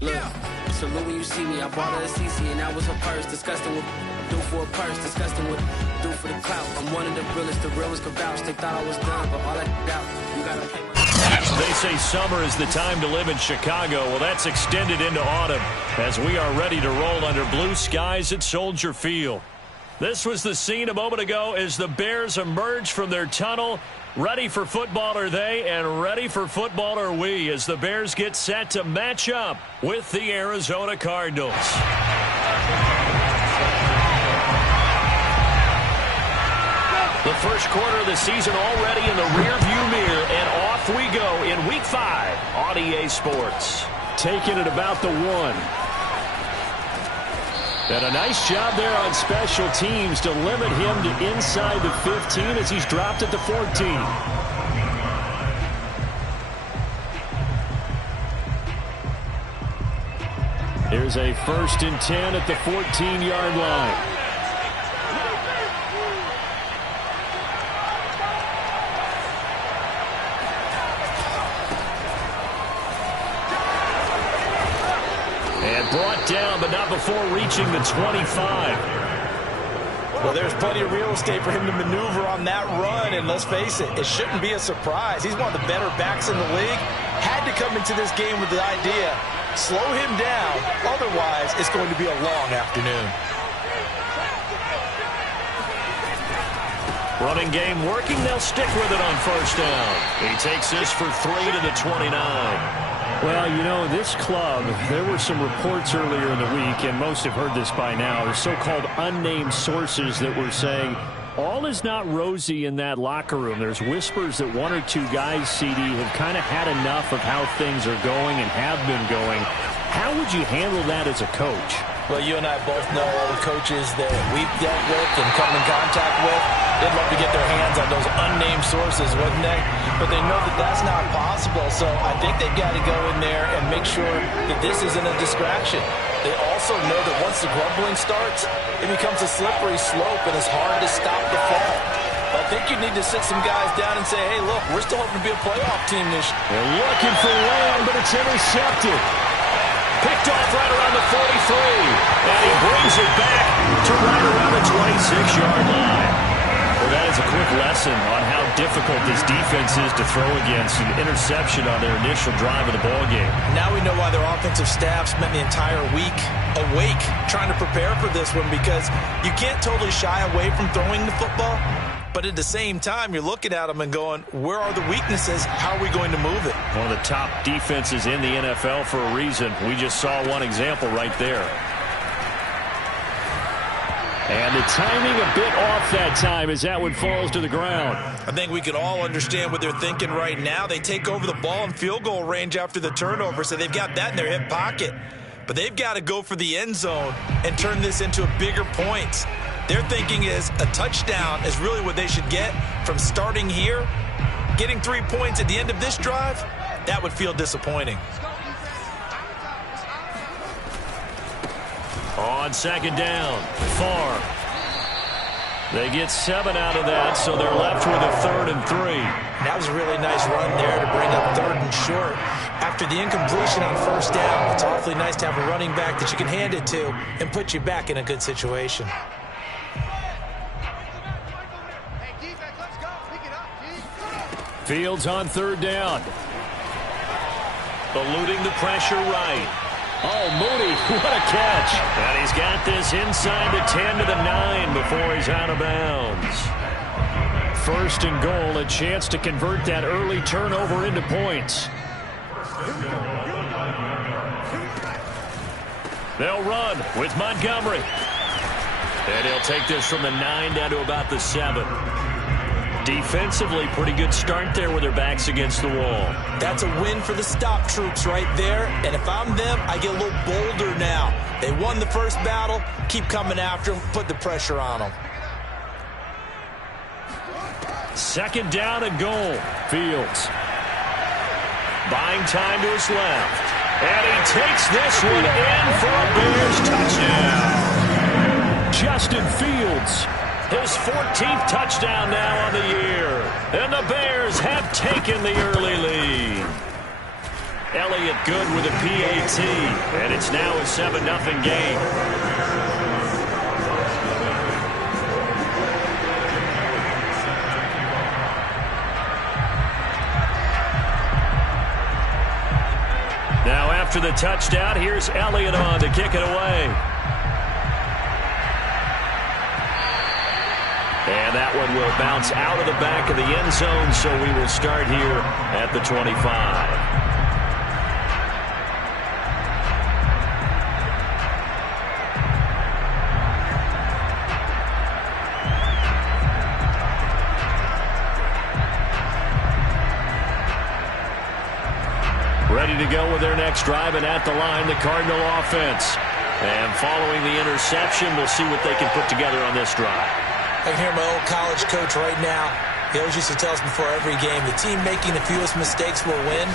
Look, salute when you see me. I bought her a CC and that was her purse. Disgusting with do for a purse. Disgusting with do for the clout. I'm one of the realest. The realest could vouch. They thought I was done, but all I doubt. You gotta pay my... They say summer is the time to live in Chicago. Well, that's extended into autumn as we are ready to roll under blue skies at Soldier Field. This was the scene a moment ago as the Bears emerged from their tunnel. Ready for football are they, and ready for football are we as the Bears get set to match up with the Arizona Cardinals. The first quarter of the season already in the rearview mirror, and off we go in Week 5 on EA Sports. Taking it about the 1. And a nice job there on special teams to limit him to inside the 15 as he's dropped at the 14. Here's a 1st and 10 at the 14-yard line. Brought down, but not before reaching the 25. Well, there's plenty of real estate for him to maneuver on that run, and let's face it, it shouldn't be a surprise. He's one of the better backs in the league. Had to come into this game with the idea, slow him down, otherwise it's going to be a long afternoon. Running game working, they'll stick with it on 1st down. He takes this for 3 to the 29. Well, you know, this club, there were some reports earlier in the week, and most have heard this by now, the so-called unnamed sources that were saying all is not rosy in that locker room. There's whispers that 1 or 2 guys, CD, have kind of had enough of how things are going and have been going. How would you handle that as a coach? Well, you and I both know all the coaches that we've dealt with and come in contact with. They'd love to get their hands on those unnamed sources, wouldn't they? But they know that that's not possible, so I think they've got to go in there and make sure that this isn't a distraction. They also know that once the grumbling starts, it becomes a slippery slope and it's hard to stop the fall. I think you need to sit some guys down and say, hey, look, we're still hoping to be a playoff team this year. They're looking for Lamb, but it's intercepted. Picked off right around the 43, and he brings it back to right around the 26-yard line. Well, that is a quick lesson on how difficult this defense is to throw against. An interception on their initial drive of the ballgame. Now we know why their offensive staff spent the entire week awake trying to prepare for this one, because you can't totally shy away from throwing the football. But at the same time, you're looking at them and going, where are the weaknesses? How are we going to move it? One of the top defenses in the NFL for a reason. We just saw one example right there. And the timing a bit off that time as that one falls to the ground. I think we can all understand what they're thinking right now. They take over the ball in field goal range after the turnover, so they've got that in their hip pocket. But they've got to go for the end zone and turn this into a bigger point. Their thinking is a touchdown is really what they should get from starting here. Getting 3 points at the end of this drive, that would feel disappointing. On 2nd down, far. They get 7 out of that, so they're left with a 3rd and 3. That was a really nice run there to bring up 3rd and short. After the incompletion on 1st down, it's awfully nice to have a running back that you can hand it to and put you back in a good situation. Fields on 3rd down. Eluding the pressure right. Oh, Mooney, what a catch. And he's got this inside the 10 to the 9 before he's out of bounds. 1st and goal, a chance to convert that early turnover into points. They'll run with Montgomery. And he'll take this from the 9 down to about the 7. Defensively, pretty good start there with their backs against the wall. That's a win for the stop troops right there. And if I'm them, I get a little bolder now. They won the first battle. Keep coming after them. Put the pressure on them. 2nd down and goal. Fields. Buying time to his left. And he takes this one in for a Bears touchdown. Justin Fields. His 14th touchdown now on the year. And the Bears have taken the early lead. Elliott good with a PAT, and it's now a 7-0 game. Now after the touchdown, here's Elliott on to kick it away. And that one will bounce out of the back of the end zone, so we will start here at the 25. Ready to go with their next drive, and at the line, the Cardinal offense. And following the interception, we'll see what they can put together on this drive. I can hear my old college coach right now. He always used to tell us before every game, the team making the fewest mistakes will win.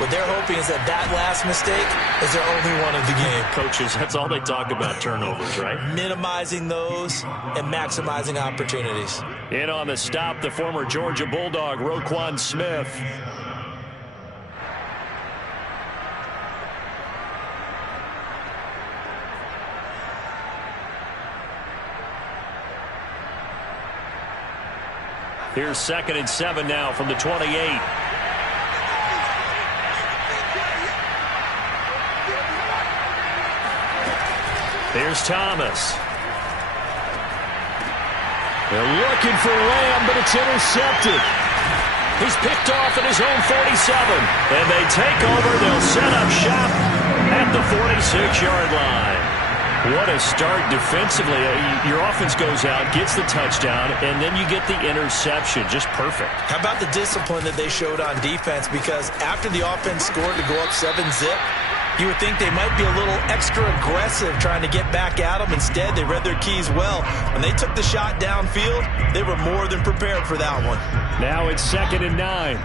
What they're hoping is that last mistake is their only one of the game. Coaches, that's all they talk about, turnovers, right? Minimizing those and maximizing opportunities. In on the stop, the former Georgia Bulldog, Roquan Smith. Here's 2nd and 7 now from the 28. Here's Thomas. They're looking for Lamb, but it's intercepted. He's picked off at his own 47. And they take over. They'll set up shop at the 46-yard line. What a start defensively. Your offense goes out, gets the touchdown, and then you get the interception. Just perfect. How about the discipline that they showed on defense? Because after the offense scored to go up 7-zip, you would think they might be a little extra aggressive trying to get back at them. Instead, they read their keys well. When they took the shot downfield, they were more than prepared for that one. Now it's 2nd and 9.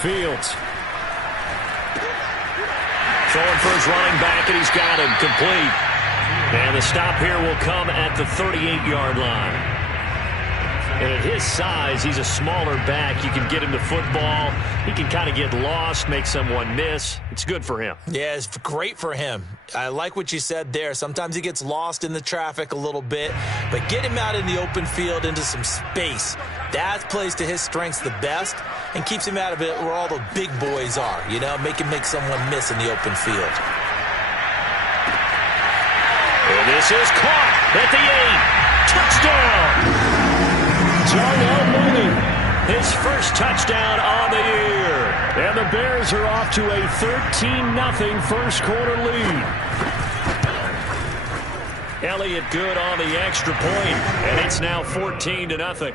Fields. Throwing for his running back, and he's got him complete. And the stop here will come at the 38-yard line. And at his size, he's a smaller back. You can get him the football. He can kind of get lost, make someone miss. It's good for him. Yeah, it's great for him. I like what you said there. Sometimes he gets lost in the traffic a little bit, but get him out in the open field into some space. That plays to his strengths the best and keeps him out of it where all the big boys are, you know, make someone miss in the open field. And this is caught at the 8. Touchdown! Darnell Mooney, his first touchdown on the year. And the Bears are off to a 13-0 first quarter lead. Elliott good on the extra point, and it's now 14-0.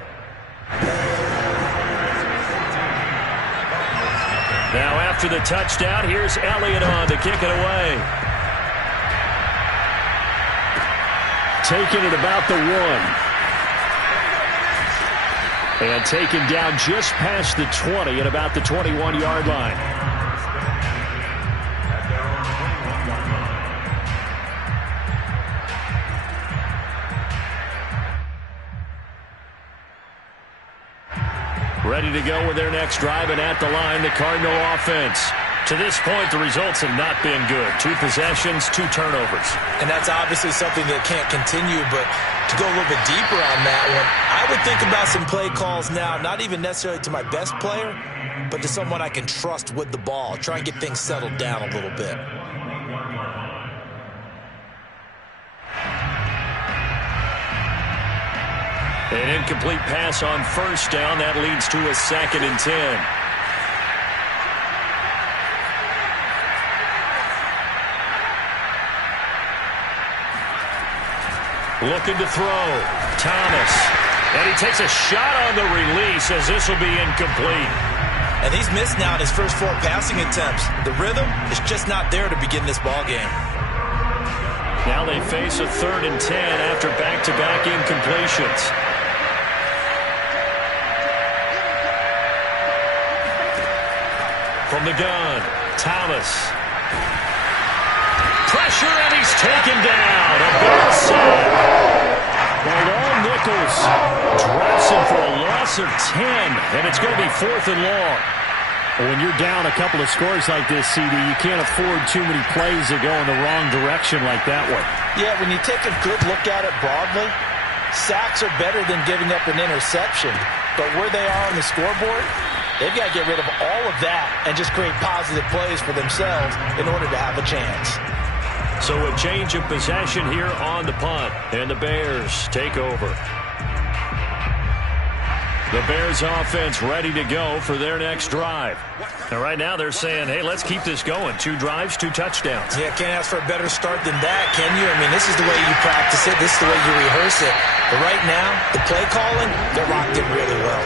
Now after the touchdown, here's Elliott on to kick it away. Taking it about the 1. And taken down just past the 20 at about the 21-yard line. Ready to go with their next drive, and at the line, the Cardinal offense. To this point, the results have not been good. 2 possessions, 2 turnovers. And that's obviously something that can't continue, but to go a little bit deeper on that one, I would think about some play calls now, not even necessarily to my best player, but to someone I can trust with the ball. Try and get things settled down a little bit. An incomplete pass on first down. That leads to a 2nd and 10. Looking to throw. Thomas. And he takes a shot on the release as this will be incomplete. And he's missed now in his first 4 passing attempts. The rhythm is just not there to begin this ball game. Now they face a 3rd and 10 after back-to-back incompletions. From the gun, Thomas. Pressure, and he's taken down. A big sack. And on Nichols drops him for a loss of 10, and it's going to be 4th and long. When you're down a couple of scores like this, CD, you can't afford too many plays that go in the wrong direction like that one. Yeah, when you take a good look at it broadly, sacks are better than giving up an interception. But where they are on the scoreboard, they've got to get rid of all of that and just create positive plays for themselves in order to have a chance. So a change of possession here on the punt, and the Bears take over. The Bears offense ready to go for their next drive. And right now they're saying, hey, let's keep this going. 2 drives, 2 touchdowns. Yeah, can't ask for a better start than that, can you? I mean, this is the way you practice it. This is the way you rehearse it. But right now, the play calling, they're locked in really well.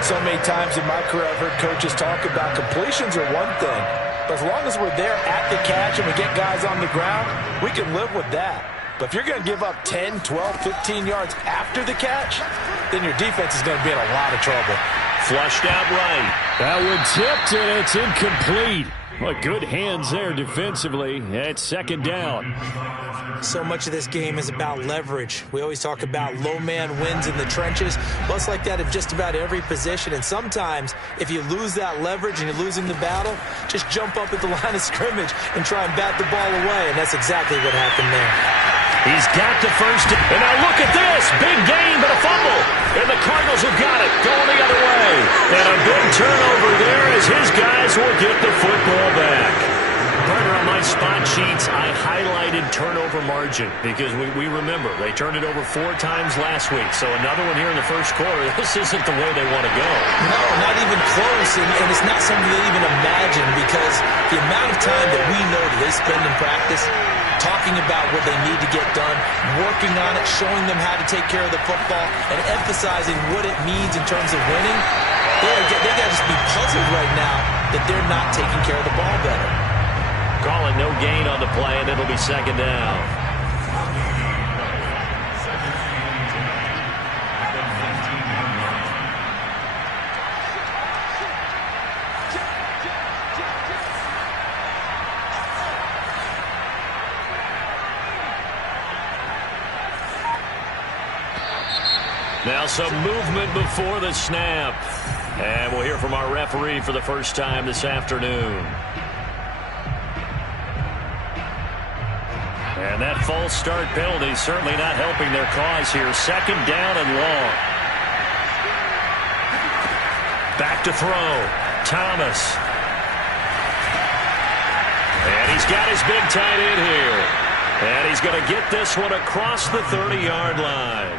So many times in my career, I've heard coaches talk about completions are one thing. But as long as we're there at the catch and we get guys on the ground, we can live with that. But if you're going to give up 10, 12, 15 yards after the catch, then your defense is going to be in a lot of trouble. Flushed out right. That one tipped, and it's incomplete. Well, good hands there defensively. It's 2nd down. So much of this game is about leverage. We always talk about low man wins in the trenches. Well, it's like that in just about every position. And sometimes, if you lose that leverage and you're losing the battle, just jump up at the line of scrimmage and try and bat the ball away. And that's exactly what happened there. He's got the first. And now look at this. Big gain, but a fumble. And the Cardinals have got it. Going the other way. And a big turnover there as his guys will get the football back. Partner, on my spot sheets, I highlighted turnover margin because we remember they turned it over 4 times last week. So another one here in the first quarter. This isn't the way they want to go. No, not even close. And it's not something they even imagine because the amount of time that we know that they spend in practice talking about what they need to get done, working on it, showing them how to take care of the football, and emphasizing what it means in terms of winning, they got to just be puzzled right now that they're not taking care of the ball better. Calling no gain on the play, and it'll be 2nd down. Now some movement before the snap. And we'll hear from our referee for the first time this afternoon. And that false start penalty certainly not helping their cause here. 2nd down and long. Back to throw. Thomas. And he's got his big tight end here. And he's going to get this one across the 30-yard line.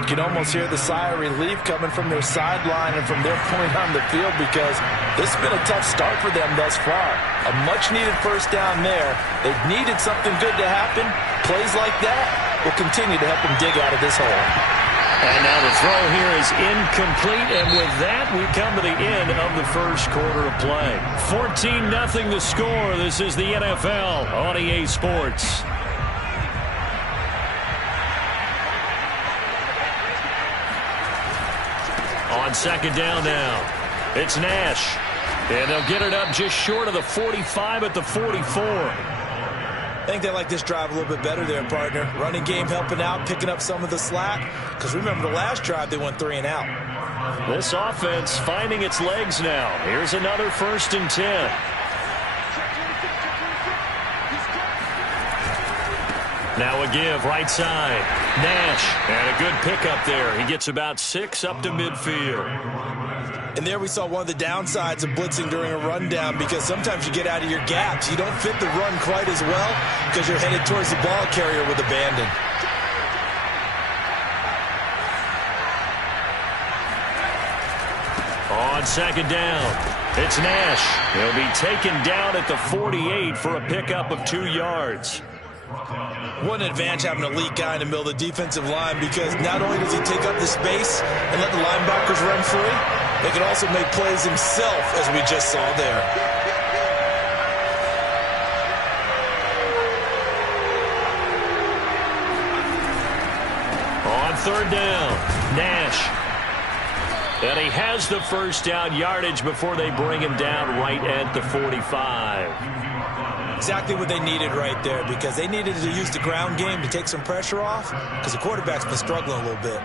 You can almost hear the sigh of relief coming from their sideline and from their point on the field because this has been a tough start for them thus far. A much-needed first down there. They've needed something good to happen. Plays like that will continue to help them dig out of this hole. And now the throw here is incomplete, and with that, we come to the end of the first quarter of play. 14-0 the score. This is the NFL on EA Sports. On 2nd down now, it's Nash. And they'll get it up just short of the 45 at the 44. I think they like this drive a little bit better there, partner. Running game helping out, picking up some of the slack. Because remember the last drive, they went 3 and out. This offense finding its legs now. Here's another 1st and 10. Now a give, right side. Nash, and a good pickup there. He gets about 6 up to midfield. And there we saw one of the downsides of blitzing during a rundown because sometimes you get out of your gaps. You don't fit the run quite as well because you're headed towards the ball carrier with abandon. On 2nd down, it's Nash. He'll be taken down at the 48 for a pickup of 2 yards. What an advantage having an elite guy in the middle of the defensive line because not only does he take up the space and let the linebackers run free, they can also make plays himself, as we just saw there. On 3rd down, Nash. And he has the first down yardage before they bring him down right at the 45. Exactly what they needed right there, because they needed to use the ground game to take some pressure off, because the quarterback's been struggling a little bit.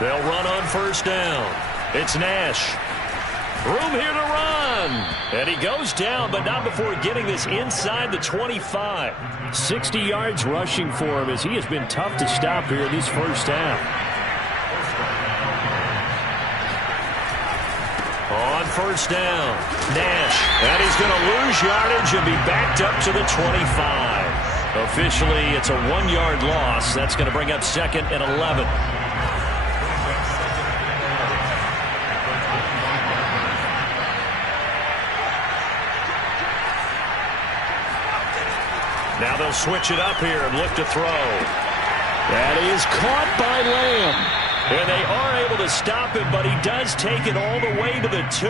They'll run on first down. It's Nash. Room here to run. And he goes down, but not before getting this inside the 25. 60 yards rushing for him, as he has been tough to stop here in this first half. On first down, Nash. And he's going to lose yardage and be backed up to the 25. Officially, it's a 1-yard loss. That's going to bring up 2nd and 11. Now they'll switch it up here and look to throw. That is caught by Lamb. And they are able to stop him, but he does take it all the way to the 2.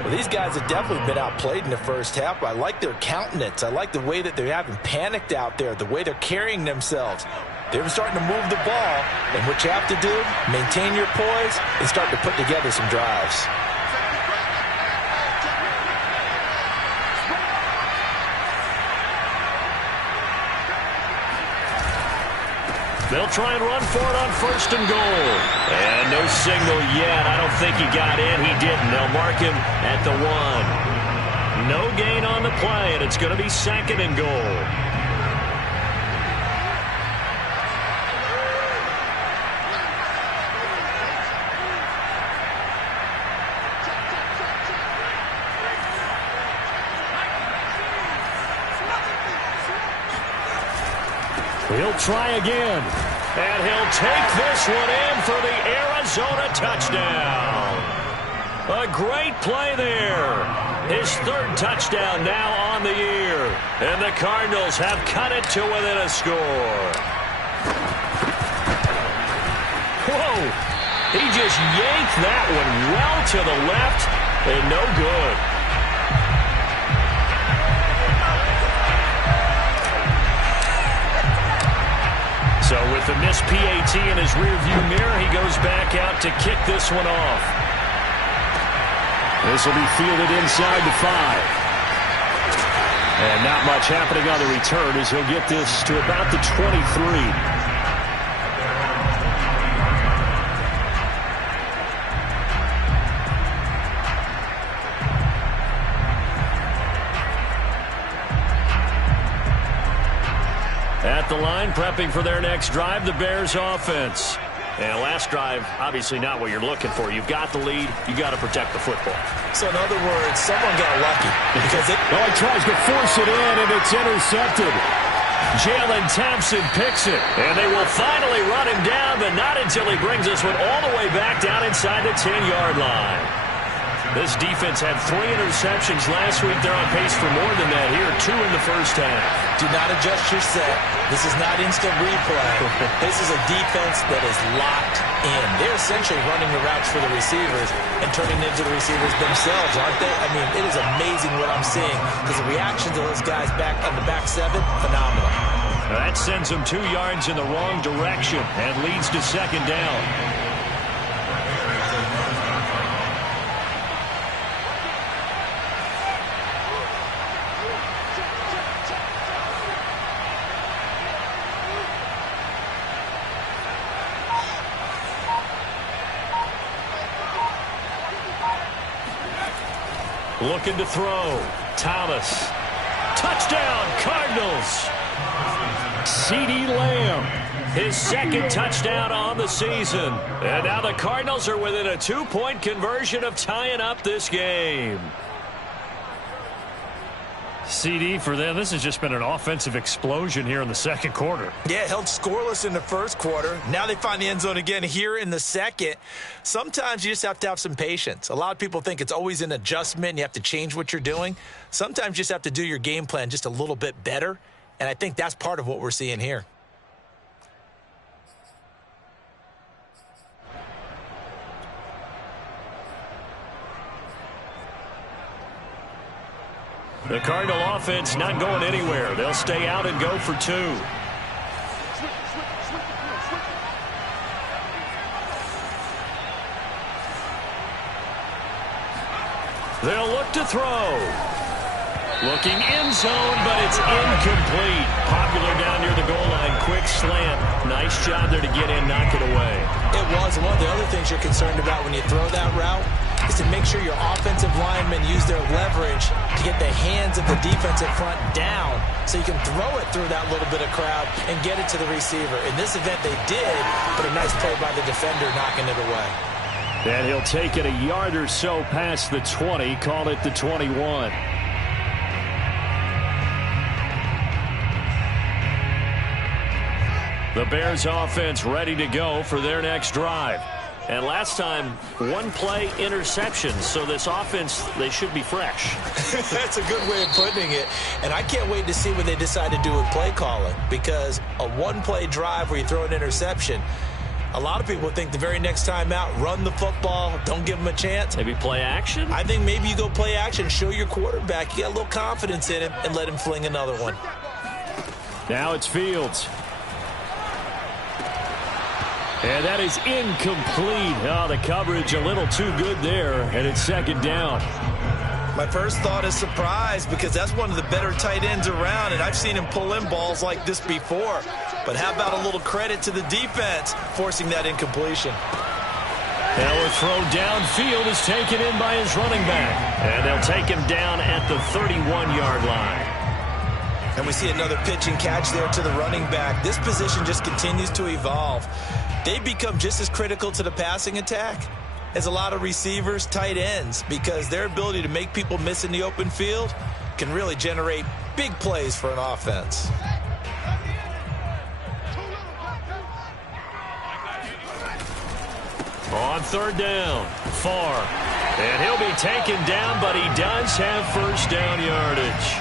Well, these guys have definitely been outplayed in the first half. I like their countenance. I like the way that they're having panicked out there, the way they're carrying themselves. They're starting to move the ball, and what you have to do, maintain your poise and start to put together some drives. They'll try and run for it on 1st and goal. And no signal yet. I don't think he got in. He didn't. They'll mark him at the 1. No gain on the play, and it's going to be 2nd and goal. He'll try again. And he'll take this one in for the Arizona touchdown. A great play there. His 3rd touchdown now on the year. And the Cardinals have cut it to within a score. Whoa. He just yanked that one well to the left and no good. So with the missed PAT in his rearview mirror, he goes back out to kick this one off. This will be fielded inside the 5. And not much happening on the return as he'll get this to about the 23. At the line, prepping for their next drive, the Bears offense. And last drive, obviously not what you're looking for. You've got the lead. You got to protect the football. So in other words, someone got lucky. Because he tries to force it in, and it's intercepted. Jalen Thompson picks it. And they will finally run him down, but not until he brings this one all the way back down inside the 10-yard line. This defense had 3 interceptions last week. They're on pace for more than that here. 2 in the first half. Do not adjust your set. This is not instant replay. This is a defense that is locked in. They're essentially running the routes for the receivers and turning into the receivers themselves, aren't they? I mean, it is amazing what I'm seeing because the reactions of those guys back on the back 7, phenomenal. That sends them 2 yards in the wrong direction and leads to 2nd down. Looking to throw. Thomas. Touchdown, Cardinals. CeeDee Lamb. His 2nd touchdown on the season. And now the Cardinals are within a 2-point conversion of tying up this game. CD for them, this has just been an offensive explosion here in the 2nd quarter. Yeah, held scoreless in the 1st quarter. Now they find the end zone again here in the 2nd. Sometimes you just have to have some patience. A lot of people think it's always an adjustment. And you have to change what you're doing. Sometimes you just have to do your game plan just a little bit better. And I think that's part of what we're seeing here. The Cardinal offense not going anywhere. They'll stay out and go for 2. They'll look to throw. Looking end zone, but it's incomplete. Popular down near the goal line. Quick slant. Nice job there to get in, knock it away. It was. One of the other things you're concerned about when you throw that route is to make sure your offensive linemen use their leverage to get the hands of the defensive front down so you can throw it through that little bit of crowd and get it to the receiver. In this event, they did, but a nice play by the defender knocking it away. And he'll take it a yard or so past the 20, call it the 21. The Bears offense ready to go for their next drive. And last time, one play interception. So this offense, they should be fresh. That's a good way of putting it. And I can't wait to see what they decide to do with play calling. Because a one-play drive where you throw an interception, a lot of people think the very next time out, run the football, don't give them a chance. Maybe play action? I think maybe you go play action, show your quarterback you got a little confidence in him, and let him fling another one. Now it's Fields. And that is incomplete. Oh, the coverage a little too good there, and it's second down. My first thought is surprise because that's one of the better tight ends around, and I've seen him pull in balls like this before. But how about a little credit to the defense forcing that incompletion? Now a throw downfield is taken in by his running back. And they'll take him down at the 31-yard line. And we see another pitch and catch there to the running back. This position just continues to evolve. They become just as critical to the passing attack as a lot of receivers, tight ends, because their ability to make people miss in the open field can really generate big plays for an offense. On third down, far. And he'll be taken down, but he does have first down yardage.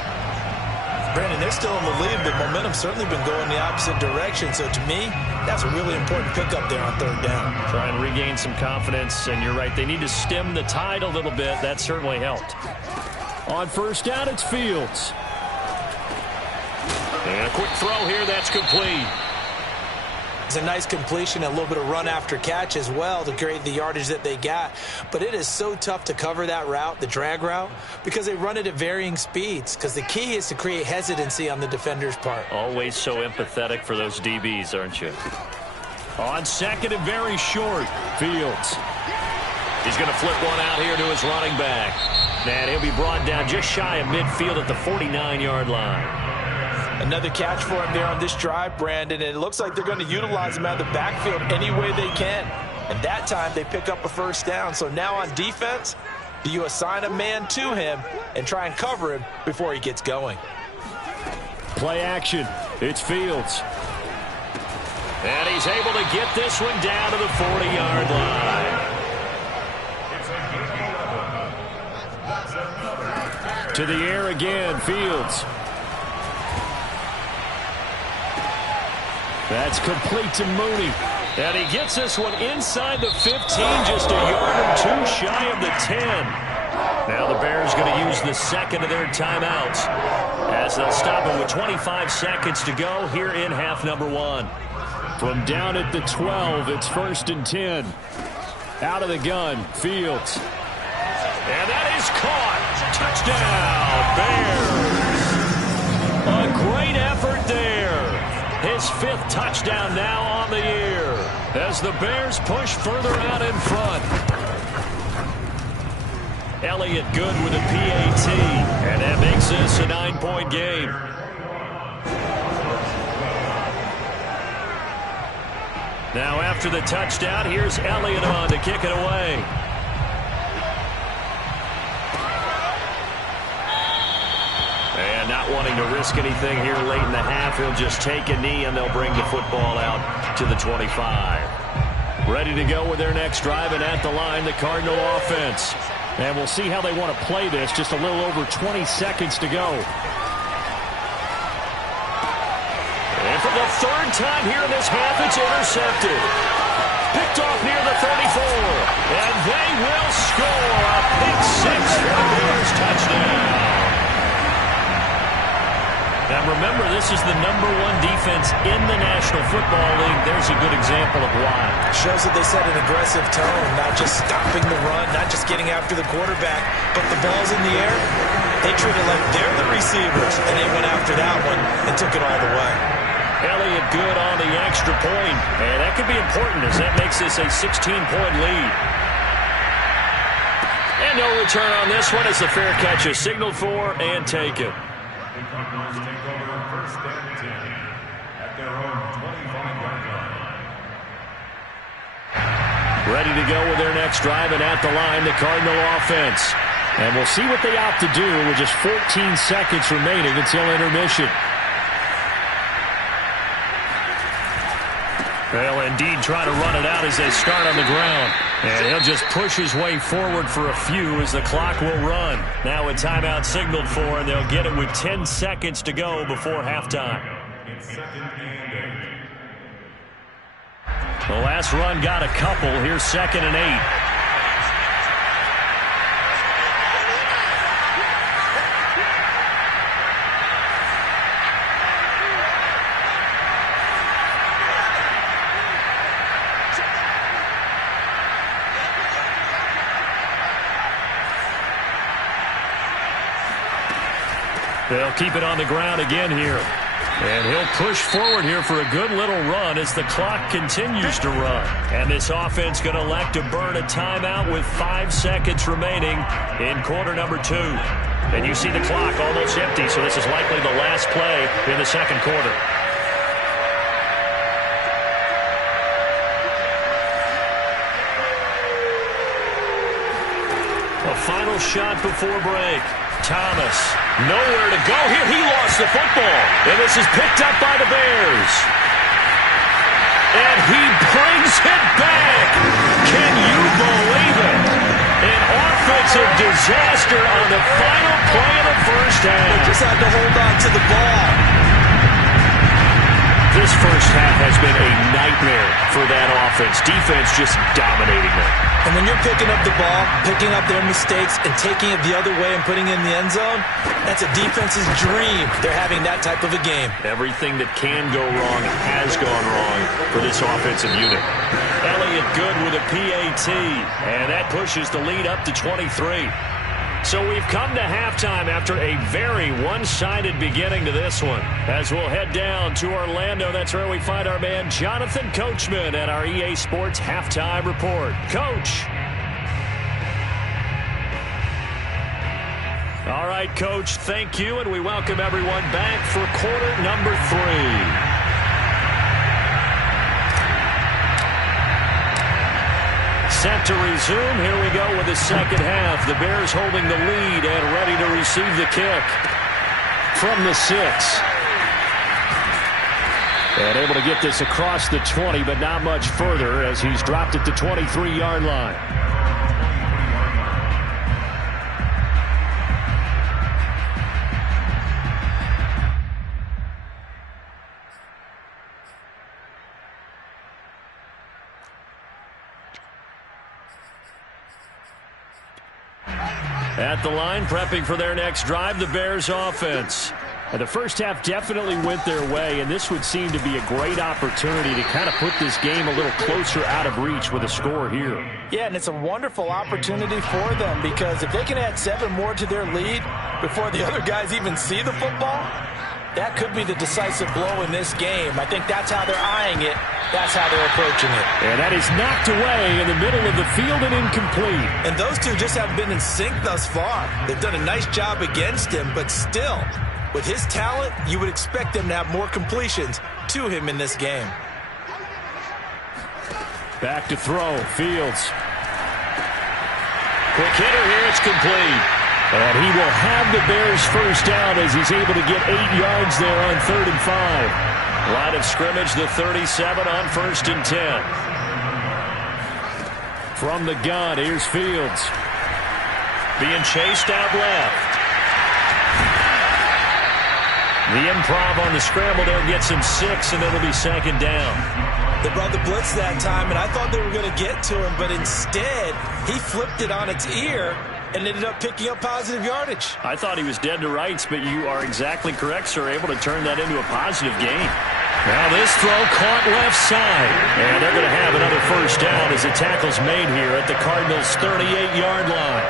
Brandon, they're still in the lead, but momentum's certainly been going the opposite direction. So to me, that's a really important pickup there on third down. Try and regain some confidence, and you're right. They need to stem the tide a little bit. That certainly helped. On first down, it's Fields. And a quick throw here. That's complete. It's a nice completion, a little bit of run after catch as well to create the yardage that they got. But it is so tough to cover that route, the drag route, because they run it at varying speeds. Because the key is to create hesitancy on the defender's part. Always so empathetic for those DBs, aren't you? On second and very short, Fields. He's going to flip one out here to his running back. And he'll be brought down just shy of midfield at the 49-yard line. Another catch for him there on this drive, Brandon, and it looks like they're going to utilize him out of the backfield any way they can. And that time they pick up a first down. So now on defense, do you assign a man to him and try and cover him before he gets going? Play action. It's Fields. And he's able to get this one down to the 40-yard line. To the air again, Fields. That's complete to Mooney. And he gets this one inside the 15, just a yard or two shy of the 10. Now the Bears going to use the second of their timeouts as they'll stop it with 25 seconds to go here in half number one. From down at the 12, it's first and 10. Out of the gun, Fields. And that is caught. Touchdown, Bears. A great effort there. His fifth touchdown now on the year as the Bears push further out in front. Elliott good with a PAT, and that makes this a 9-point game. Now after the touchdown, here's Elliott on to kick it away. And not wanting to risk anything here late in the half, he'll just take a knee and they'll bring the football out to the 25. Ready to go with their next drive, and at the line, the Cardinal offense. And we'll see how they want to play this. Just a little over 20 seconds to go. And for the third time here in this half, it's intercepted. Picked off near the 34. And they will score a pick six for the Bears touchdown. Now remember, this is the #1 defense in the National Football League. There's a good example of why. Shows that they set an aggressive tone, not just stopping the run, not just getting after the quarterback, but the ball's in the air. They treat it like they're the receivers, and they went after that one and took it all the way. Elliott good on the extra point, and that could be important as that makes this a 16-point lead. And no return on this one as the fair catch is signaled for and taken. The Cardinals take over 1st and 10 at their own 25-yard line. Ready to go with their next drive, and at the line, the Cardinal offense. And we'll see what they opt to do with just 14 seconds remaining until intermission. They'll indeed try to run it out as they start on the ground. And he'll just push his way forward for a few as the clock will run. Now a timeout signaled for, and they'll get it with 10 seconds to go before halftime. It's 2nd and 8. The last run got a couple. Here's 2nd and 8. They'll keep it on the ground again here. And he'll push forward here for a good little run as the clock continues to run. And this offense going to elect to burn a timeout with 5 seconds remaining in quarter number 2. And you see the clock almost empty, so this is likely the last play in the second quarter. A final shot before break. Thomas, nowhere to go here. He lost the football. And this is picked up by the Bears. And he brings it back. Can you believe it? An offensive disaster on the final play of the first half. They just had to hold on to the ball. This first half has been a nightmare for that offense. Defense just dominating them. And when you're picking up the ball, picking up their mistakes, and taking it the other way and putting it in the end zone, that's a defense's dream. They're having that type of a game. Everything that can go wrong has gone wrong for this offensive unit. Elliott good with a PAT, and that pushes the lead up to 23. So we've come to halftime after a very one-sided beginning to this one. As we'll head down to Orlando, that's where we find our man Jonathan Coachman at our EA Sports Halftime Report. Coach. All right, Coach, thank you, and we welcome everyone back for quarter number 3. Set to resume. Here we go with the second half. The Bears holding the lead and ready to receive the kick from the 6. And able to get this across the 20, but not much further as he's dropped it to 23-yard line. At the line, prepping for their next drive, the Bears offense. And the first half definitely went their way, and this would seem to be a great opportunity to kind of put this game a little closer out of reach with a score here. Yeah, and it's a wonderful opportunity for them because if they can add 7 more to their lead before the other guys even see the football, that could be the decisive blow in this game. I think that's how they're eyeing it. That's how they're approaching it. And that is knocked away in the middle of the field and incomplete. And those two just haven't been in sync thus far. They've done a nice job against him, but still, with his talent, you would expect them to have more completions to him in this game. Back to throw, Fields. Quick hitter here, it's complete. And he will have the Bears first down as he's able to get 8 yards there on 3rd and 5. Line of scrimmage, the 37 on 1st and 10. From the gun, here's Fields. Being chased out left. The improv on the scramble there gets him 6, and it'll be 2nd down. They brought the blitz that time, and I thought they were going to get to him, but instead, he flipped it on its ear and ended up picking up positive yardage. I thought he was dead to rights, but you are exactly correct, sir. Able to turn that into a positive gain. Now this throw caught left side. And they're going to have another first down as the tackle's made here at the Cardinals' 38-yard line.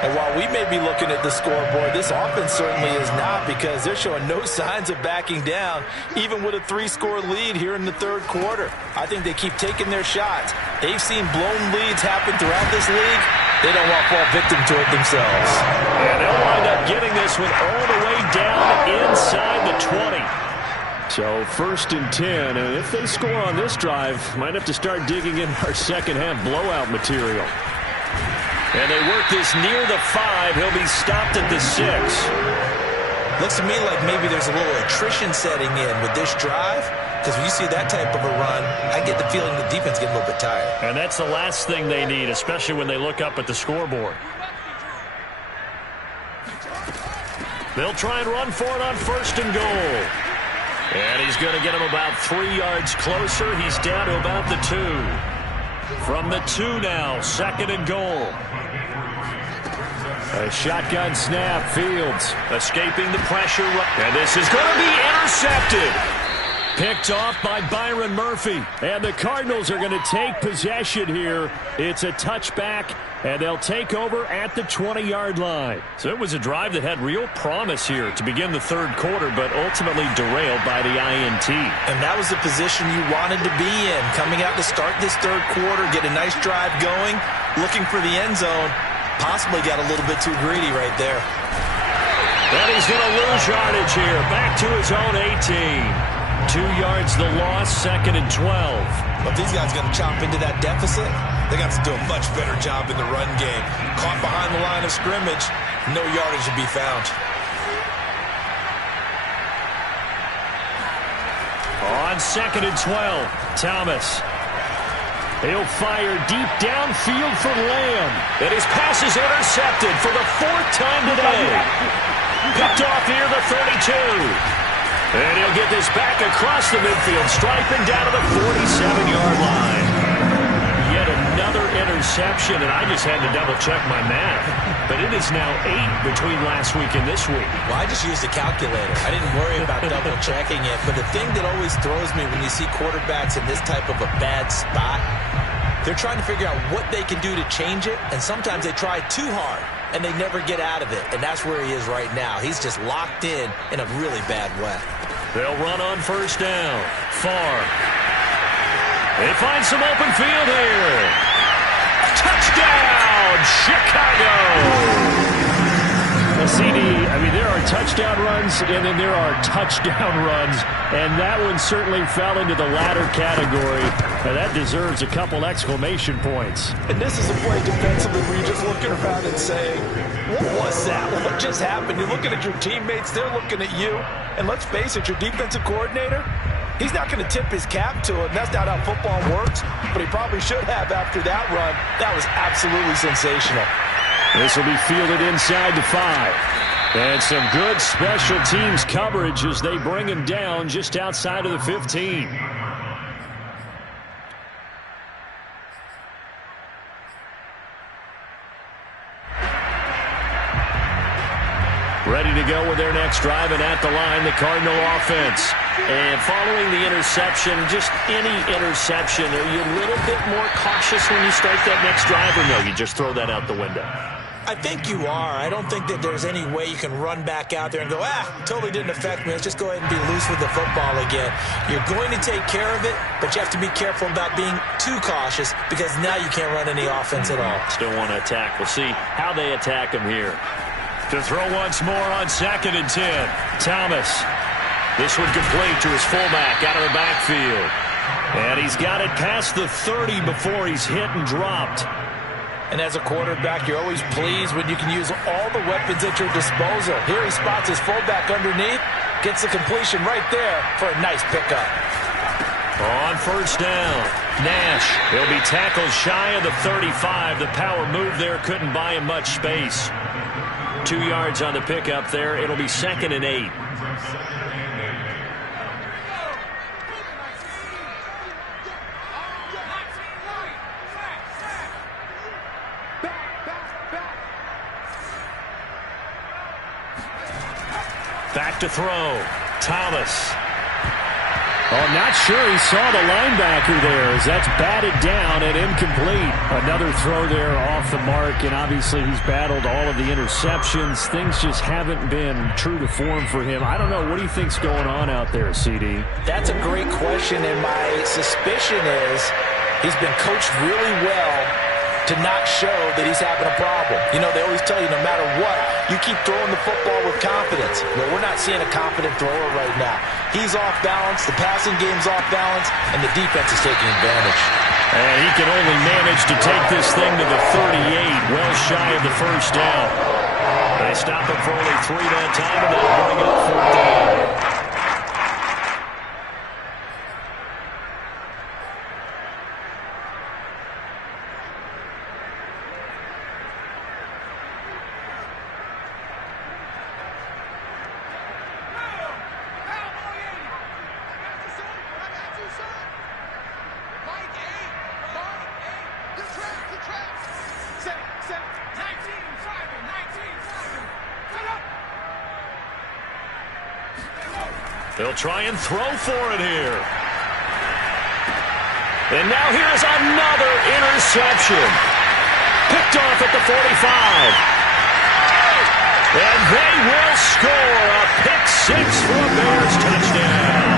And while we may be looking at the scoreboard, this offense certainly is not, because they're showing no signs of backing down, even with a 3-score lead here in the third quarter. I think they keep taking their shots. They've seen blown leads happen throughout this league. They don't want to fall victim to it themselves. And they'll wind up getting this one all the way down inside the 20. So 1st and 10, and if they score on this drive, might have to start digging in our second half blowout material. And they work this near the 5. He'll be stopped at the 6. Looks to me like maybe there's a little attrition setting in with this drive, because when you see that type of a run, I get the feeling the defense getting a little bit tired. And that's the last thing they need, especially when they look up at the scoreboard. They'll try and run for it on 1st and goal. And he's going to get him about 3 yards closer. He's down to about the 2. From the 2 now, 2nd and goal. A shotgun snap, Fields escaping the pressure. And this is going to be intercepted. Picked off by Byron Murphy. And the Cardinals are going to take possession here. It's a touchback, and they'll take over at the 20-yard line. So it was a drive that had real promise here to begin the third quarter, but ultimately derailed by the INT. And that was the position you wanted to be in, coming out to start this third quarter, get a nice drive going, looking for the end zone. Possibly got a little bit too greedy right there. And he's going to lose yardage here, back to his own 18. 2 yards the loss, 2nd and 12. But these guys are going to chop into that deficit. They're going to have to do a much better job in the run game. Caught behind the line of scrimmage, no yardage to be found. On 2nd and 12, Thomas. He'll fire deep downfield for Lamb. And his pass is intercepted for the 4th time today. Picked off near the 32. And he'll get this back across the midfield stripe and down to the 47-yard line. Yet another interception, and I just had to double-check my math. But it is now 8 between last week and this week. Well, I just used a calculator. I didn't worry about double-checking it. But the thing that always throws me when you see quarterbacks in this type of a bad spot, they're trying to figure out what they can do to change it, and sometimes they try too hard, and they never get out of it. And that's where he is right now. He's just locked in a really bad way. They'll run on 1st down. Far. They find some open field here. Touchdown, Chicago! Well, CD, I mean, there are touchdown runs, and then there are touchdown runs, and that one certainly fell into the latter category, and that deserves a couple exclamation points. And this is a play defensively where you're just looking around and saying, what was that? What just happened? You're looking at your teammates, they're looking at you, and let's face it, your defensive coordinator, he's not going to tip his cap to it. That's not how football works, but he probably should have after that run. That was absolutely sensational. This will be fielded inside the 5. And some good special teams coverage as they bring him down just outside of the 15. Ready to go with their next drive, and at the line, the Cardinal offense. And following the interception, just any interception, are you a little bit more cautious when you start that next drive, or no, you just throw that out the window? I think you are. I don't think that there's any way you can run back out there and go, totally didn't affect me. Let's just go ahead and be loose with the football again. You're going to take care of it, but you have to be careful about being too cautious, because now you can't run any offense at all. Still want to attack. We'll see how they attack him here. To throw once more on 2nd and 10. Thomas. This one complete to his fullback out of the backfield. And he's got it past the 30 before he's hit and dropped. And as a quarterback, you're always pleased when you can use all the weapons at your disposal. Here he spots his fullback underneath, gets the completion right there for a nice pickup. On 1st down, Nash. He'll be tackled shy of the 35. The power move there couldn't buy him much space. 2 yards on the pickup there. It'll be 2nd and 8. Back to throw. Thomas. Oh, not sure he saw the linebacker there as that's batted down and incomplete. Another throw there off the mark, and obviously he's battled all of the interceptions. Things just haven't been true to form for him. I don't know. What do you think's going on out there, CD? That's a great question, and my suspicion is he's been coached really well to not show that he's having a problem. You know, they always tell you no matter what, you keep throwing the football with confidence. Well, we're not seeing a confident thrower right now. He's off balance, the passing game's off balance, and the defense is taking advantage. And he can only manage to take this thing to the 38, well shy of the first down. They stop him for only 3 that time, and they'll bring up 4th down. They'll try and throw for it here. And now here's another interception. Picked off at the 45. And they will score a pick-6 for a Bears touchdown.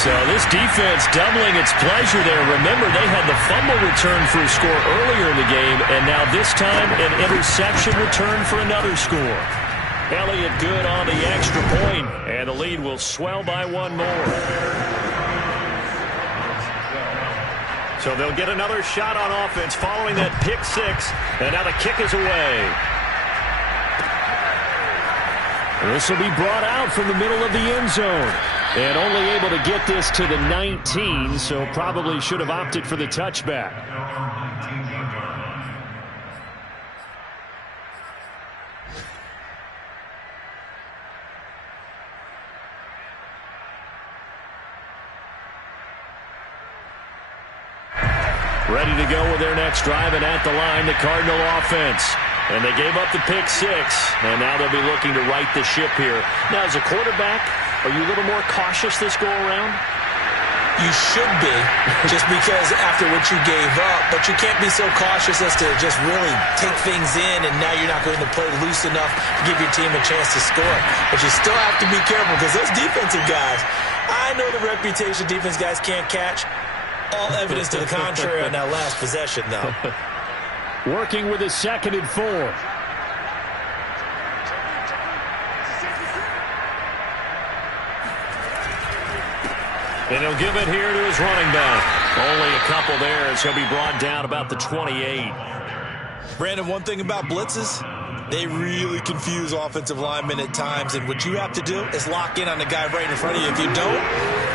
So this defense doubling its pleasure there. Remember, they had the fumble return for a score earlier in the game, and now this time an interception return for another score. Elliott good on the extra point, and the lead will swell by 1 more. So they'll get another shot on offense following that pick-6, and now the kick is away. This will be brought out from the middle of the end zone, and only able to get this to the 19, so probably should have opted for the touchback. Ready to go with their next drive, and at the line, the Cardinal offense. And they gave up the pick-6, and now they'll be looking to right the ship here. Now, as a quarterback, are you a little more cautious this go-around? You should be, just because after what you gave up, but you can't be so cautious as to just really take things in, and now you're not going to play loose enough to give your team a chance to score. But you still have to be careful, because those defensive guys, I know the reputation defense guys can't catch. All evidence to the contrary on that last possession, though. Working with a 2nd and 4. And he'll give it here to his running back. Only a couple there as he'll be brought down about the 28. Brandon, one thing about blitzes, they really confuse offensive linemen at times, and what you have to do is lock in on the guy right in front of you. If you don't,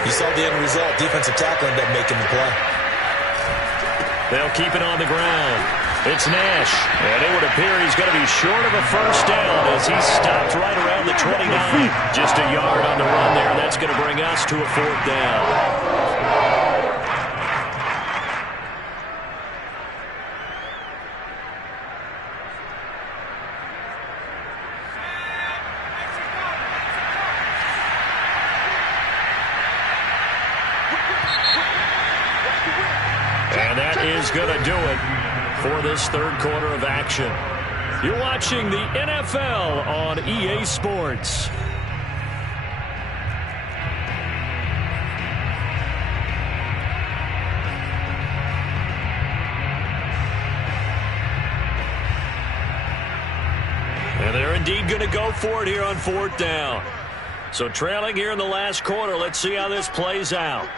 you saw the end result. Defensive tackle ended up making the play. They'll keep it on the ground. It's Nash, and it would appear he's going to be short of a first down as he stopped right around the 29. Just a yard on the run there. That's going to bring us to a 4th down. And that is going to do it for this 3rd quarter of action. You're watching the NFL on EA Sports. And they're indeed going to go for it here on 4th down. So trailing here in the last quarter, let's see how this plays out.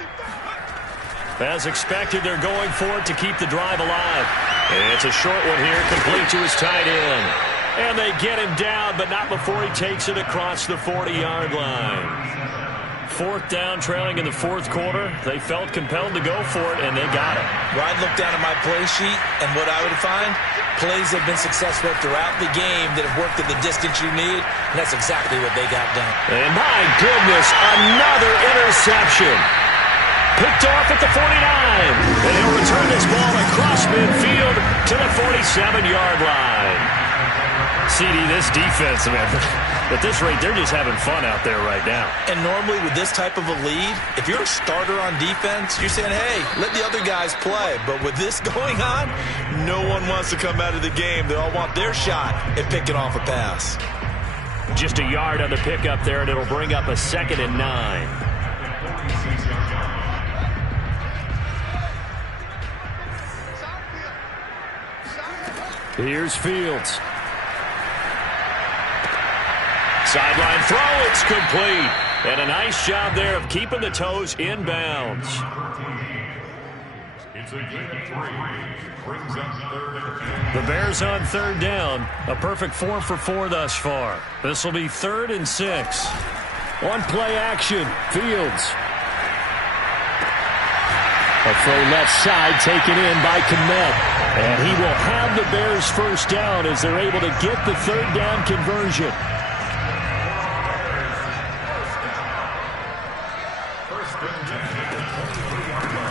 As expected, they're going for it to keep the drive alive. And it's a short one here, complete to his tight end. And they get him down, but not before he takes it across the 40-yard line. 4th down, trailing in the 4th quarter. They felt compelled to go for it, and they got it. Well, I'd look down at my play sheet, and what I would find, plays have been successful throughout the game that have worked at the distance you need, and that's exactly what they got done. And my goodness, another interception. Picked off at the 49. And he'll return this ball across midfield to the 47-yard line. CD, this defense, man, At this rate, they're just having fun out there right now. And normally with this type of a lead, if you're a starter on defense, you're saying, hey, let the other guys play. But with this going on, no one wants to come out of the game. They all want their shot at picking off a pass. Just a yard on the pickup there, and it'll bring up a 2nd and 9. Here's Fields. Sideline throw, it's complete. And a nice job there of keeping the toes in bounds. It's a gain of 3. Brings up 3rd and 10. The Bears on 3rd down. A perfect 4 for 4 thus far. This will be 3rd and 6. On play action, Fields. A throw left side taken in by Kmet. And he will have the Bears first down as they're able to get the 3rd down conversion.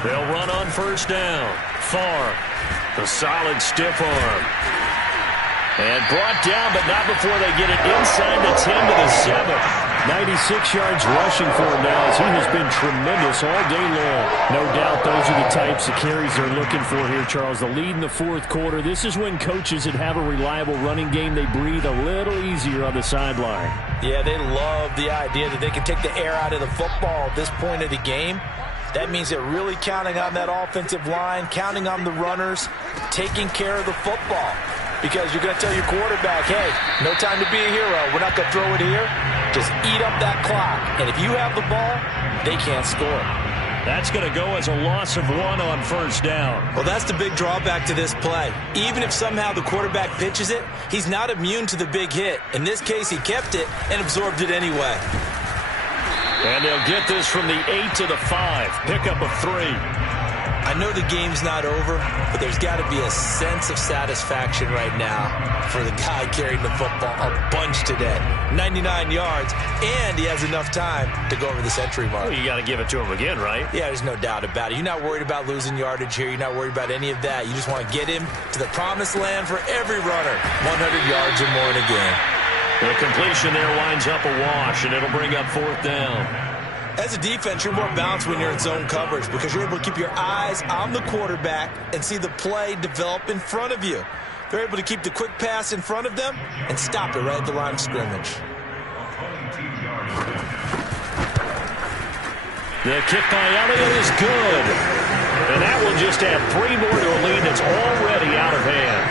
They'll run on 1st down. Farr, a solid stiff arm. And brought down, but not before they get it inside the 10 to the 7. 96 yards rushing for him now as he has been tremendous all day long. No doubt those are the types of carries they're looking for here, Charles. The lead in the 4th quarter. This is when coaches that have a reliable running game, they breathe a little easier on the sideline. Yeah, they love the idea that they can take the air out of the football at this point of the game. That means they're really counting on that offensive line, counting on the runners, taking care of the football. Because you're going to tell your quarterback, hey, no time to be a hero. We're not going to throw it here. Just eat up that clock. And if you have the ball, they can't score. That's going to go as a loss of 1 on 1st down. Well, that's the big drawback to this play. Even if somehow the quarterback pitches it, he's not immune to the big hit. In this case, he kept it and absorbed it anyway. And they'll get this from the 8 to the 5. Pickup of 3. I know the game's not over, but there's got to be a sense of satisfaction right now for the guy carrying the football a bunch today. 99 yards, and he has enough time to go over the century mark. Well, you got to give it to him again, right? Yeah, there's no doubt about it. You're not worried about losing yardage here. You're not worried about any of that. You just want to get him to the promised land for every runner. 100 yards or more in a game. The completion there winds up a wash, and it'll bring up 4th down. As a defense, you're more balanced when you're in zone coverage because you're able to keep your eyes on the quarterback and see the play develop in front of you. They're able to keep the quick pass in front of them and stop it right at the line of scrimmage. The kick by Elliott is good. And that will just add 3 more to a lead that's already out of hand.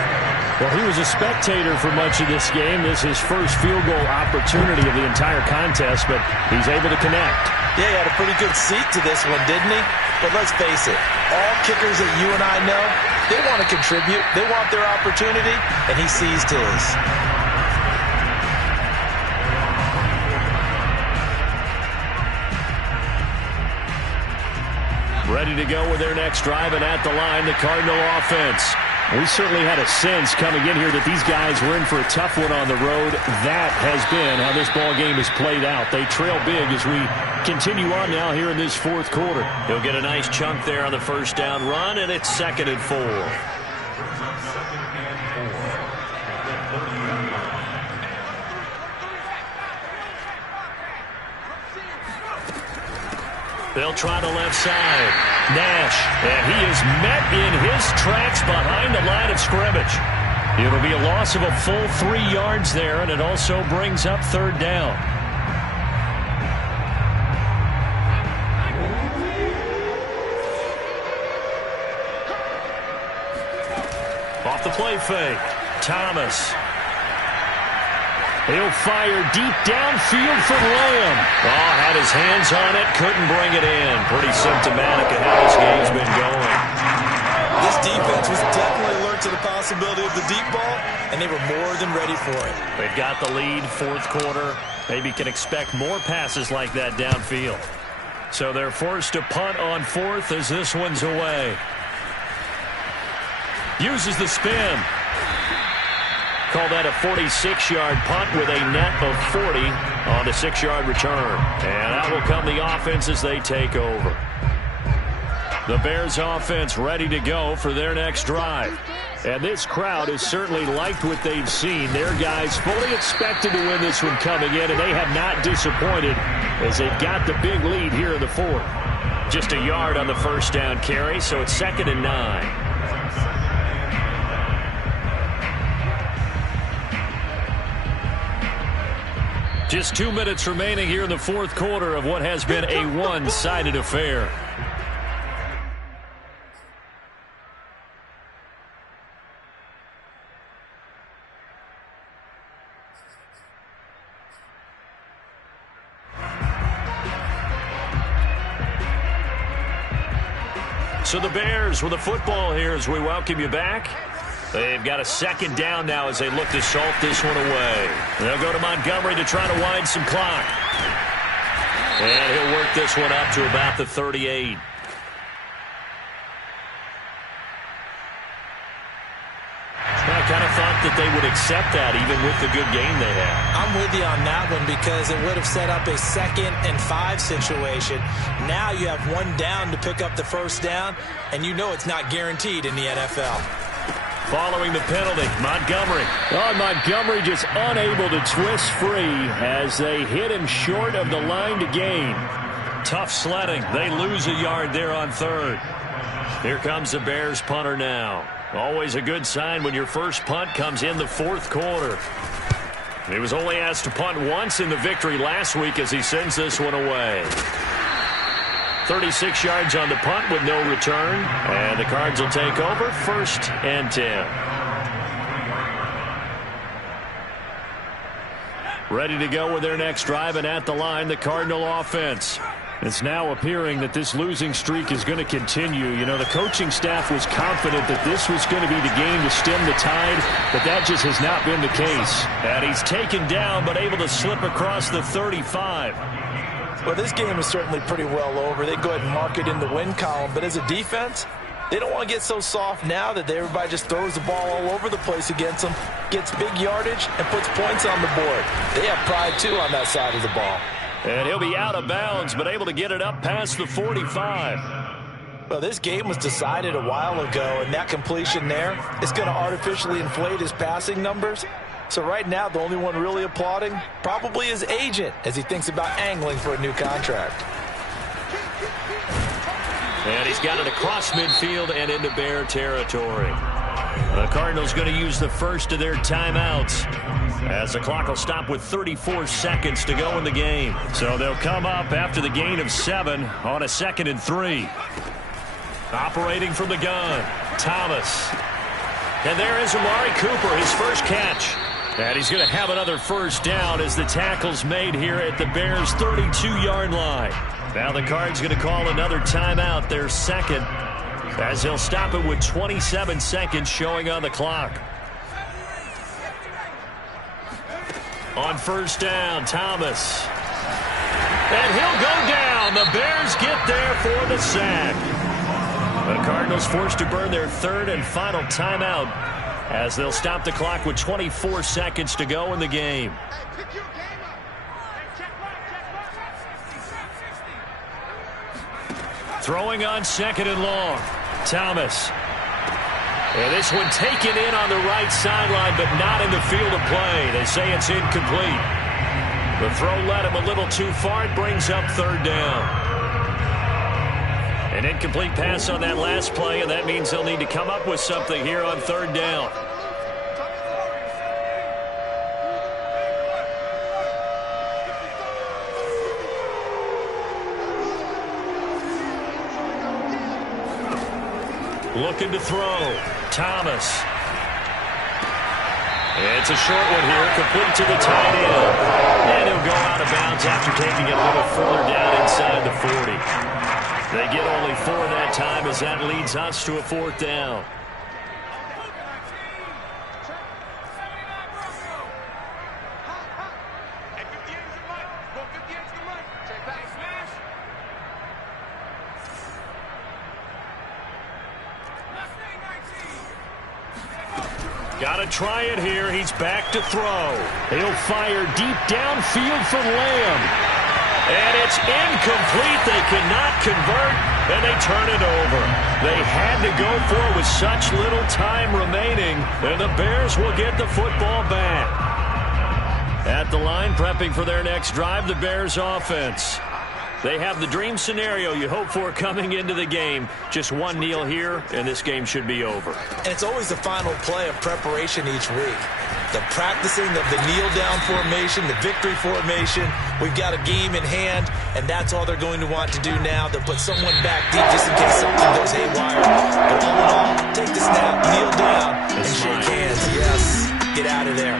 Well, he was a spectator for much of this game. This is his first field goal opportunity of the entire contest, but he's able to connect. Yeah, he had a pretty good seat to this one, didn't he? But let's face it, all kickers that you and I know, they want to contribute. They want their opportunity, and he seized his. Ready to go with their next drive, and at the line, the Cardinal offense. We certainly had a sense coming in here that these guys were in for a tough one on the road. That has been how this ball game has played out. They trail big as we continue on now here in this 4th quarter. He'll get a nice chunk there on the 1st down run, and it's 2nd and 4. They'll try the left side. Nash, and he is met in his tracks behind the line of scrimmage. It'll be a loss of a full 3 yards there, and it also brings up 3rd down. Off the play fake, Thomas. He'll fire deep downfield for Lamb. Oh, had his hands on it, couldn't bring it in. Pretty symptomatic of how this game's been going. This defense was definitely alert to the possibility of the deep ball, and they were more than ready for it. They've got the lead, 4th quarter. Maybe can expect more passes like that downfield. So they're forced to punt on 4th as this one's away. Uses the spin. Call that a 46-yard punt with a net of 40 on the 6-yard return. And that will come the offense as they take over. The Bears offense ready to go for their next drive. And this crowd has certainly liked what they've seen. Their guys fully expected to win this one coming in, and they have not disappointed as they've got the big lead here in the fourth. Just a yard on the first down carry, so it's 2nd and 9. Just 2 minutes remaining here in the fourth quarter of what has been a one-sided affair. So the Bears with the football here as we welcome you back. They've got a 2nd down now as they look to salt this one away. They'll go to Montgomery to try to wind some clock. And he'll work this one up to about the 38. I kind of thought that they would accept that even with the good game they had. I'm with you on that one because it would have set up a 2nd and 5 situation. Now you have 1 down to pick up the first down, and you know it's not guaranteed in the NFL. Following the penalty, Montgomery. Oh, Montgomery just unable to twist free as they hit him short of the line to gain. Tough sledding. They lose a yard there on 3rd. Here comes the Bears punter now. Always a good sign when your first punt comes in the fourth quarter. He was only asked to punt once in the victory last week as he sends this one away. 36 yards on the punt with no return. And the Cards will take over 1st and 10. Ready to go with their next drive, and at the line, the Cardinal offense. It's now appearing that this losing streak is going to continue. You know, the coaching staff was confident that this was going to be the game to stem the tide, but that just has not been the case. And he's taken down, but able to slip across the 35. Well, this game is certainly pretty well over. They go ahead and mark it in the win column, but as a defense, they don't want to get so soft now that everybody just throws the ball all over the place against them, gets big yardage, and puts points on the board. They have pride, too, on that side of the ball. And he'll be out of bounds, but able to get it up past the 45. Well, this game was decided a while ago, and that completion there is going to artificially inflate his passing numbers. So right now, the only one really applauding probably his agent as he thinks about angling for a new contract. And he's got it across midfield and into Bear territory. The Cardinals going to use the first of their timeouts as the clock will stop with 34 seconds to go in the game. So they'll come up after the gain of 7 on a 2nd and 3. Operating from the gun, Thomas. And there is Amari Cooper, his first catch. And he's going to have another first down as the tackle's made here at the Bears' 32-yard line. Now the Cards going to call another timeout, their 2nd, as they'll stop it with 27 seconds showing on the clock. On first down, Thomas. And he'll go down. The Bears get there for the sack. The Cardinals forced to burn their 3rd and final timeout as they'll stop the clock with 24 seconds to go in the game. Throwing on 2nd and long. Thomas. And this one taken in on the right sideline, but not in the field of play. They say it's incomplete. The throw led him a little too far. It brings up 3rd down. An incomplete pass on that last play, and that means they'll need to come up with something here on 3rd down. Looking to throw. Thomas. It's a short one here, complete to the tight end. And he'll go out of bounds after taking it a little further down inside the 40. They get only 4 that time as that leads us to a 4th down. Got to try it here. He's back to throw. He'll fire deep downfield for Lamb. And it's incomplete. They cannot convert, and they turn it over. They had to go for it with such little time remaining, and the Bears will get the football back. At the line, prepping for their next drive, the Bears offense. They have the dream scenario you hope for coming into the game. Just one kneel here, and this game should be over. And it's always the final play of preparation each week. The practicing of the kneel-down formation, the victory formation. We've got a game in hand, and that's all they're going to want to do now. They'll put someone back deep just in case something goes haywire. But all in all, take the snap, kneel down, and shake hands. Yes, get out of there.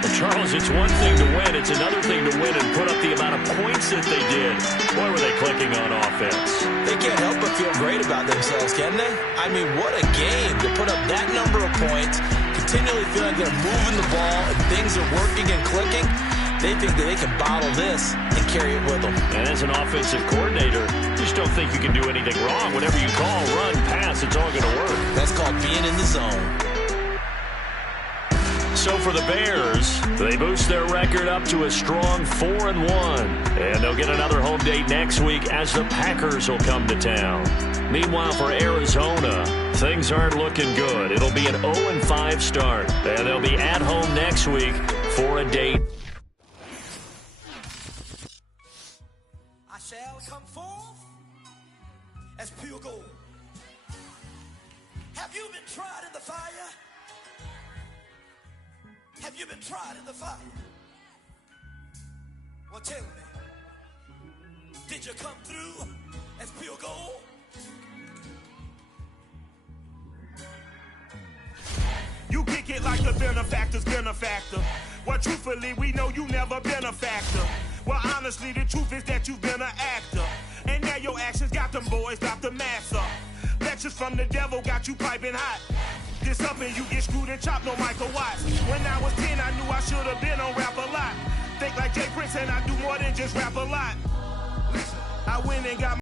Well, Charles, it's one thing to win. It's another thing to win and put up the amount of points that they did. Boy, were they clicking on offense. They can't help but feel great about themselves, can they? I mean, what a game to put up that number of points, continually feel like they're moving the ball and things are working and clicking. They think that they can bottle this and carry it with them. And as an offensive coordinator, you just don't think you can do anything wrong. Whatever you call, run, pass, it's all going to work. That's called being in the zone. So for the Bears, they boost their record up to a strong 4-1. And they'll get another home date next week as the Packers will come to town. Meanwhile, for Arizona, things aren't looking good. It'll be an 0-5 start. And they'll be at home next week for a date. I shall come forth as pure gold. Have you been tried in the fire? Have you been tried in the fire? Well, tell me, did you come through as pure gold? You kick it like the benefactor's benefactor. Well, truthfully, we know you never been a factor. Well, honestly, the truth is that you've been an actor. And now your actions got them boys, got the mass up. Lectures from the devil got you piping hot. This up and you get screwed and chopped, no Michael Watts. When I was 10, I knew I should have been on rap a lot. Think like Jay Prince and I do more than just rap a lot. I went and got